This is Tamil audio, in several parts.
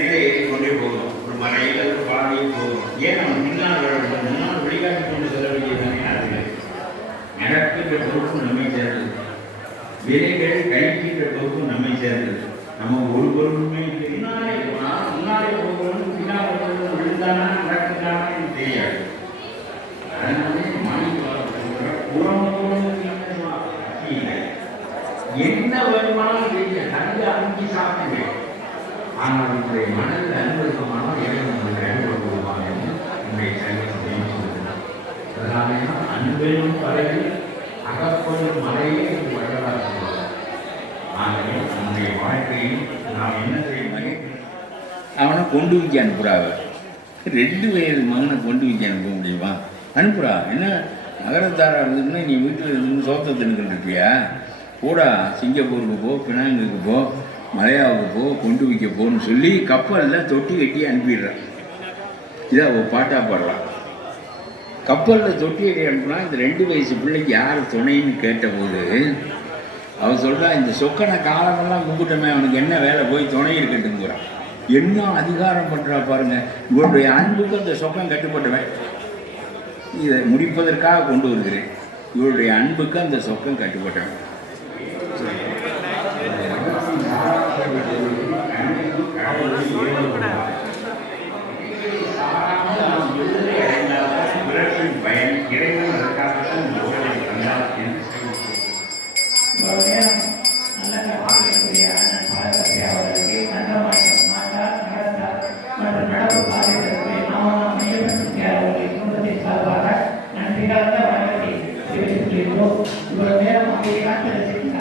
மேலே ஏறிக்கொண்டே போகணும். ஒரு மலையில் ஒரு பாதையில் போகணும். ஏன் நம்ம முன்னால் வழிகாட்டி கொண்டு செல்ல வேண்டியதானே? அது நடக்கின்ற பொறுப்பும் நம்மை சேர்ந்தது, விலைகள் கழிக்கின்ற பொறுப்பும் நம்மை சேர்ந்தது. நம்ம ஒரு பொருளுமே முன்னாலே போகிறோம், பின்னால் போகிறோம், விழுந்தானா நடக்குதானா எனக்கு தெரியாது. அதனாலே என்ன வருமானம் தெரியல, நன்கு அமுக்கி சாப்பிடுங்க. ஆனால் உங்களுடைய மனதில் அனுபவமானால் இறைவன் உங்களுக்கு அனுபவப்படுவாங்க என்று உங்களுடைய சங்கத்தையும் சொல்லுங்கள். அதனாலே அன்பெனும் பறவை அகப்படும் மலையே வள்ளலார் சொல்வார். ஆகவே நம்முடைய வாழ்க்கையில் நாம் என்ன செய்ய, அவனை கொண்டு வைக்க அனுப்புகிறாங்க. 2 வயது மகனை கொண்டு வைக்க அனுப்ப முடியுமா? அனுப்புகிறா. என்ன நகரத்தாரா இருந்ததுன்னா நீ வீட்டில் இருந்து சோத்தை தின்னுக்கிட்டு இருப்பியா? கூட சிங்கப்பூருக்கு போ, பினாங்குக்கு போ, மலையாவுக்கு போ, கொண்டு வைக்க போன்னு சொல்லி கப்பலில் தொட்டி கட்டி அனுப்பிடுறான். இதை அவள் பாட்டாக பாடுறான். கப்பலில் தொட்டி கட்டி அனுப்புனா இந்த 2 வயசு பிள்ளைக்கு யார் துணைன்னு கேட்டபோது அவன் சொல்கிறான், இந்த சொக்கனை காலமெல்லாம் கும்பிட்டமே, அவனுக்கு என்ன வேலை, போய் துணை இருக்கட்டுங்கிறான். என்ன அதிகாரம் பண்ணுறா பாருங்க. இவருடைய அன்புக்கு அந்த சொக்கம் கட்டுப்பட்டுவேன். இதை முடிப்பதற்காக கொண்டு வருகிறேன். இவருடைய அன்புக்கு அந்த சொக்கம் கட்டுப்பட்டவன்.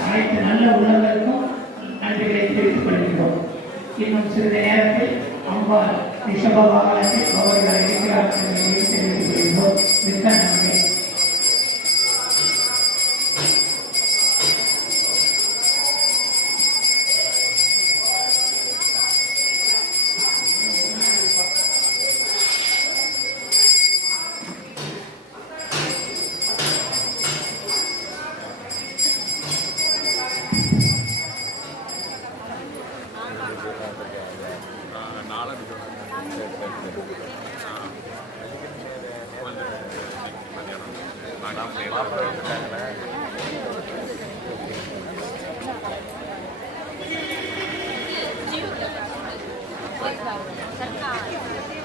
அனைத்து நல்ல உள்ளங்களுக்கும் நன்றிகளை தெரிவித்துக் கொள்கிறோம். இன்னும் சிறிது நேரத்தில் அம்மா ரிஷப வாகனத்தில் அவர்களை தெரிவித்துக் கொள்கிறோம். மிக்க நன்றி. सरकार